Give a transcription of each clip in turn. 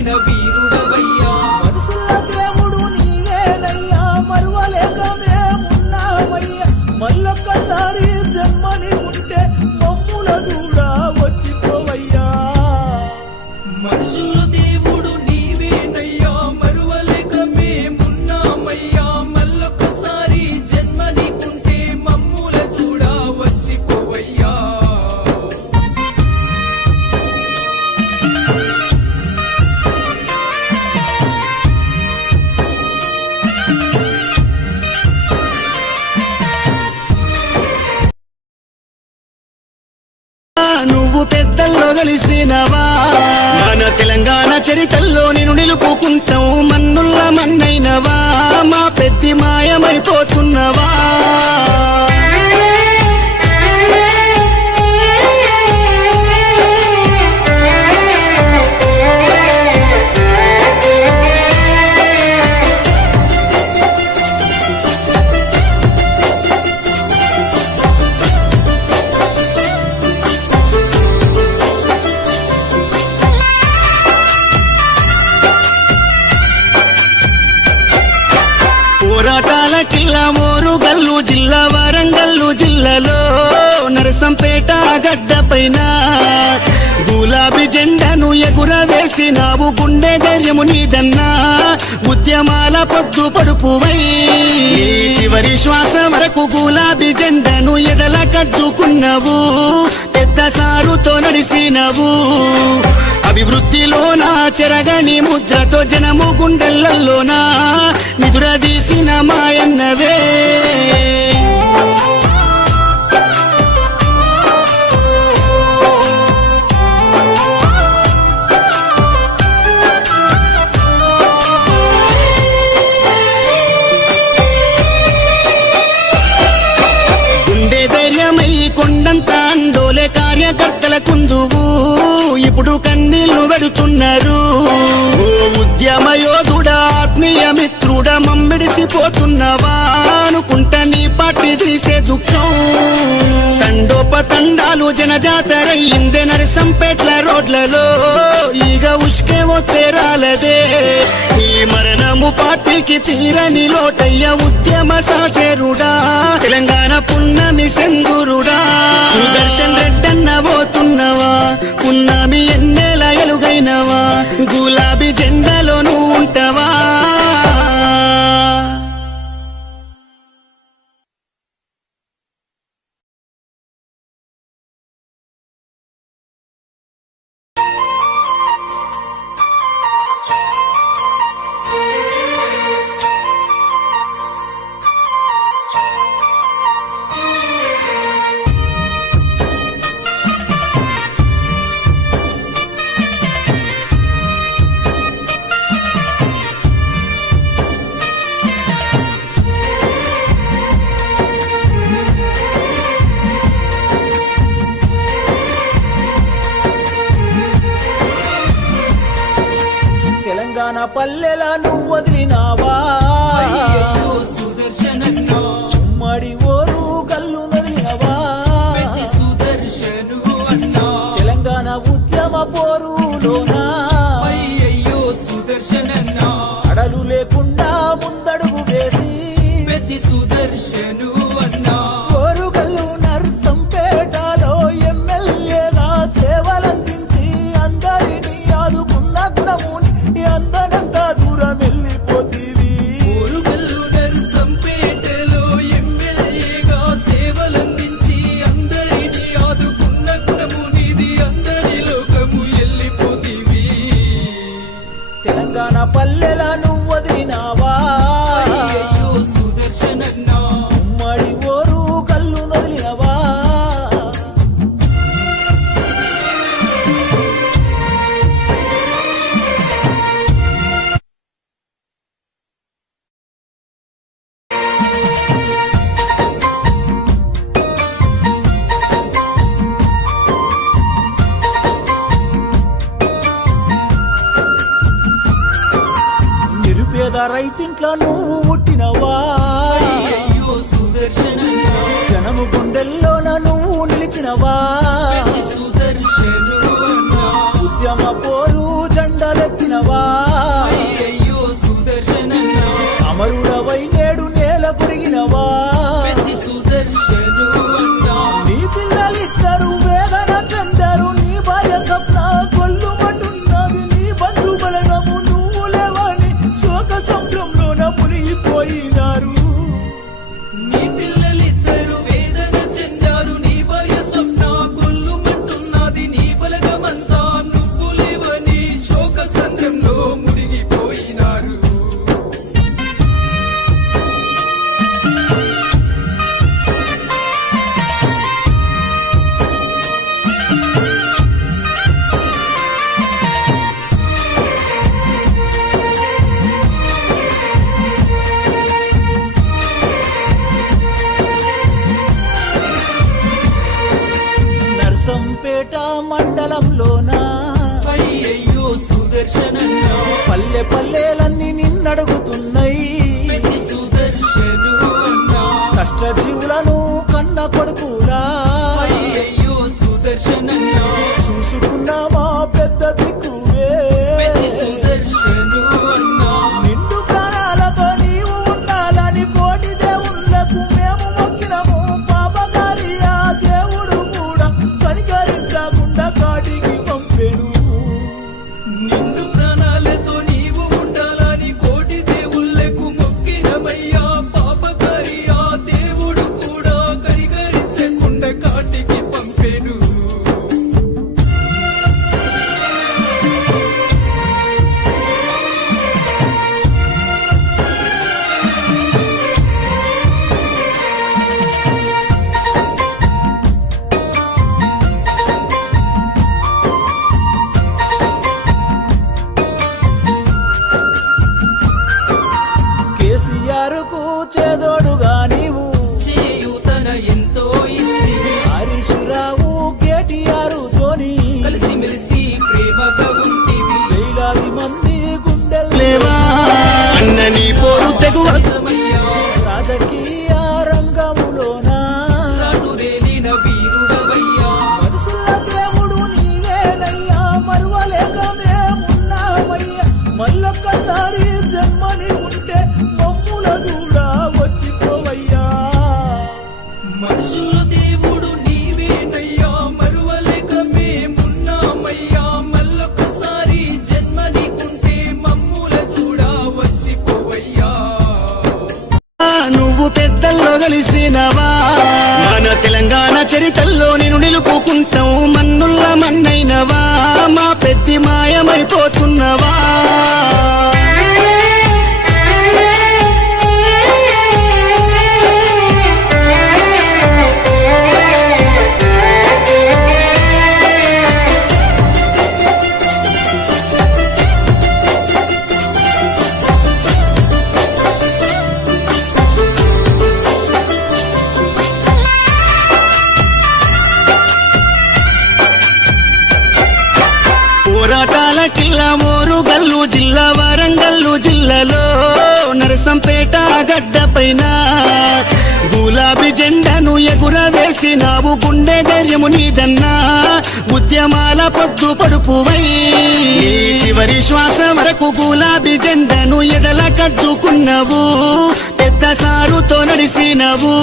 వీరుడవయ్యా మనసుల దేవుడు నీవేనయ్యా మరువలేక మేమున్నామయ్యా మళ్ళొక్కసారి జన్మని ఉంటే మమ్ముల కూడా వచ్చిపోవయ్యా మనుషుల దేవుడు నీవేనయ్యా మరువలేక మేమున్నామయ్యా మళ్ళొక్కసారి జన్మని ఉంటే మమ్ముల కూడా వచ్చిపోవయ్యా నువ్వు పెద్దల్లో కలిసినవా మన తెలంగాణ చరిత్రలో నేను నిలుపుకుంటావు మన్నుల్ల మన్నైనవా మా పెద్ది మాయమైపోతున్నవా పోరాటాల కిల్లా మోరుగల్లు జిల్లా వరంగల్లు జిల్లాలో నరసంపేట గడ్డ పైన గులాబీ జెండాను ఎగురవేసినావు గుండె ధైర్యము నీదన్నా ఉద్యమాల పొద్దు పడుపువై చివరి శ్వాస వరకు గులాబీ జెండాను ఎదల కద్దుకున్నావు పెద్ద సారుతో నడిసినవు అభివృద్ధిలోనా చెరగని ముద్రతో జనము గుండెలలోనా నిదురదీసిన మాయన్నవే గుండె ధైర్యమై కొండంత అండోలే కార్యకర్తల కుందువు ఇప్పుడు కన్నీళ్లు పెడుతున్నారు ఓ ఉద్యమ యోధుడా ఆత్మీయ మిత్రుడా మమ్మిడిసిపోతున్నవా అనుకుంటా నీ పార్టీ తీసే దుఃఖం తండోపతండాలు జనజాతరయ్యిందే నరసంపేట్ల రోడ్లలో ఈగ ఉష్కే ఒత్తేరాలదే ఈ మరణము పార్టీకి తీరని లోటయ్య ఉద్యమ సాచేరుడా తెలంగాణ పున్నమి సెందురుడా సుదర్శన్ రెడ్డన్న పోతున్నవా పున్నమి ఎన్నేల ఎలుగైనవా గులాబీ జెండాలో నువ్వు ఉంటావా తెలంగాణ పల్లెల నువ్వు వదిలినావా అయ్యయ్యో సుదర్శనన్న ఉమ్మడి ఓరు కల్లు వదిలినవా పెద్ది సుదర్శను అన్నా తెలంగాణ ఉద్యమ పోరులోనా అయ్యయ్యో సుదర్శనన్న అడలు లేకుండా ముందడుగు వేసి పెద్ది సుదర్శను అన్నా ఓరుగల్లు నర్సంపేటలో ఎమ్మెల్యేగా సేవలందించి అందరినీ ఆదుకున్న గుణముని అందనంతా దూరం వెళ్ళిపోతీవి ఊరుగల్లు నర్సంపేటలో ఎమ్మెల్యేగా సేవలందించి అందరినీ ఆదుకున్న గుణము నీది అందరి లోకము వెళ్ళిపోతీవి తెలంగాణ పల్లెల నువ్వు వదిలినావా అయ్యయ్యో సుదర్శనన్న ఉమ్మడి ఓరు కల్లు వదిలినవా నిరుపేద రైతింట్లో నువ్వు పుట్టినవా అయ్యయ్యో సుదర్శనన్న జనము గుండెల్లోన నువ్వు నిలిచినవా పెద్ది సుదర్శను అన్నా ఉద్యమ పోరు జెండలెత్తిన నిలిచినవా అయ్యయ్యో సుదర్శనన్నా అమరుడవై నేడు నేల కొరిగినవా పెద్ది సుదర్శను అన్నా నీ పిల్లలిద్దరు వేదన చెందారు నీ భార్య స్వప్న కొల్లుమంటున్నది నీ బంధు బలగము నువ్వు లేవని శోక సంభ్రంలోన మునిగిపోయినారు నీ పిల్లలిద్దరు వేదన చెందారు నీ భార్య స్వప్న కొల్లుమంటున్నది నీ బలగమంతా నువ్వు లేవని శోక సంద్రంలో మునిగిపోయినారు నర్సంపేట మండలంలోన అయ్యయ్యో సుదర్శనన్నా పల్లె పల్లెలన్నీ నిన్నడుగుతున్నాయి పెద్ది సుదర్శను అన్నా కష్టజీవులను కన్న కొడుకులా అయ్యయ్యో సుదర్శనన్నా చూసుకున్నామా పెద్ద దిక్కువే పెద్ది సుదర్శను అన్నా నిండు ప్రాణాలతో నీవు ఉండాలని కోటి దేవుళ్ళకు మేము మొక్కినము పాపకారి ఆ దేవుడు కూడా కనికరించకుండా కాటికి పంపెను నిండు ప్రాణాలతో నీవు ఉండాలని కోటి దేవుళ్ళకు మొక్కినమయ్యా పాపకారి ఆ దేవుడు కూడా కనికరించకుండా కాటికి పంపెను కేసీఆర్ కు చేదోడుగా నీవు చేయూతన ఎంతో ఇస్తివి హరీష్ రావు కేటీఆర్ తోని కలిసిమెలిసి ప్రేమగా ఉంటివి వేలాది మంది గుండెలు లేవా అన్న నీ పోరు తెగువ నిజమయ్యా రాజకీయ రంగములోన రాటుదేలిన వీరుడవయ్యా మనుషుల దేవుడు నీవేనయ్యా మరువలేక మేమున్నామయ్యా మళ్ళొక్కసారి జన్మని ఉంటే మమ్ముల కూడా వచ్చిపోవయ్యా మనుషుల దేవుడు నీవేనయ్యా మరువలేక మేమున్నామయ్యా మళ్ళొకసారి జన్మ నీకుంటే మమ్ముల చూడా వచ్చిపోవయ్యా నువ్వు పెద్దల్లో కలిసినవా మన తెలంగాణ చరిత్రలో నేను నిలుపుకుంటావు మన్నుల్ల మన్నైనవా మా పెద్ది మాయమైపోతున్నవా పోరాటాల కిల్లా మోరుగల్లు జిల్లా వరంగల్లు జిల్లాలో నరసంపేట గడ్డ పైన గులాబీ జెండాను ఎగురవేసినావు గుండె ధైర్యము నీదన్నా ఉద్యమాల పొద్దు పడుపువై నీ చివరి శ్వాస వరకు గులాబీ జెండాను ఎదల కద్దుకున్నావు పెద్ద సారుతో నడిసినవు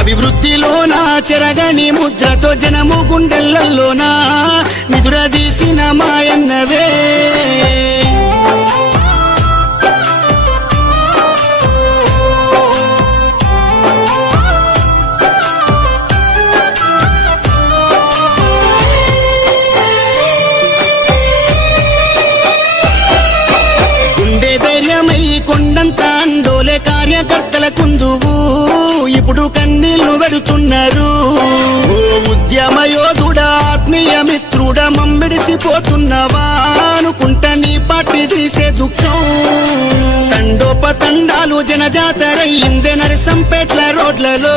అభివృద్ధిలోన చెరగని ముద్రతో జనము గుండెలలోన నిదురదీసిన మాయన్నవే గుండె ధైర్యమై కొండంత అండోలే కార్యకర్తల కుందువు ఇప్పుడు కన్నీళ్లు పెడుతున్నారు ఓ ఉద్యమ యోధుడా ఆత్మీయ మిత్రుడా మమ్మిడిసిపోతున్నవా అనుకుంటా నీ పార్టీ తీసే దుఃఖం తండోపతండాలు జనజాతరయ్యిందే నరసంపేట్ల రోడ్లలో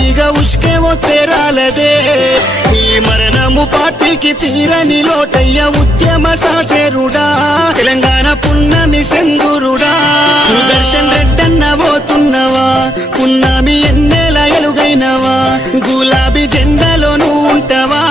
ఈగ ఉష్కేవో తేరాలదే ఈ మరణము పార్టీకి తీరని లోటయ్య ఉద్యమ సాచేరుడా తెలంగాణ పున్నమి సెందురుడా సుదర్శన్ రెడ్డన్న పోతున్నవా పున్నమి ఎన్నేల ఎలుగైనవా గులాబీ జెండాలో నువ్వు ఉంటావా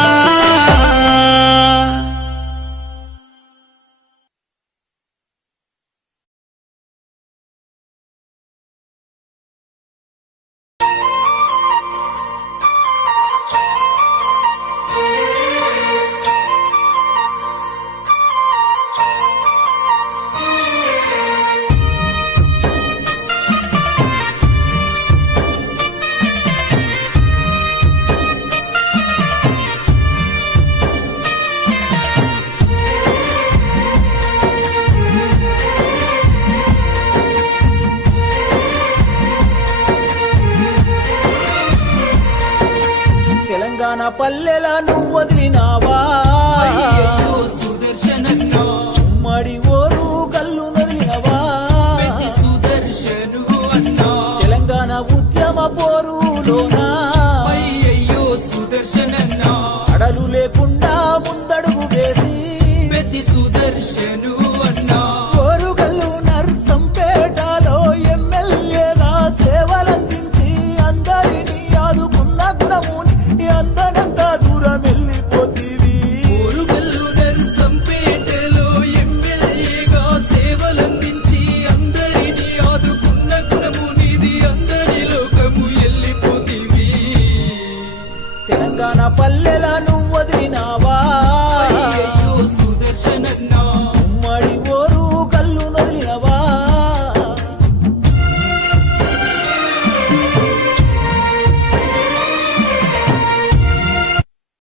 పల్లెల నువ్వు వదిలినావా అయ్యయ్యో సుదర్శనన్న ఉమ్మడి ఓరు కల్లు నదిలినవా పెద్ది సుదర్శను అన్నా తెలంగాణ ఉద్యమ పోరులోనా అయ్యయ్యో సుదర్శనన్న అడలు లేకుండా ముందడుగు వేసి పెద్ది సుదర్శను అన్నా ఓరుగల్లు నర్సంపేటలో ఎమ్మెల్యేగా సేవలందించి అందరినీ ఆదుకున్న గుణముని అందనంత దూరం వెళ్ళిపోతీవి ఓరుగల్లు నర్సంపేటలో ఎమ్మెల్యేగా సేవలందించి అందరినీ ఆదుకున్న గుణము నీది అందరి లోకము వెళ్ళిపోతీవి తెలంగాణ పల్లెలను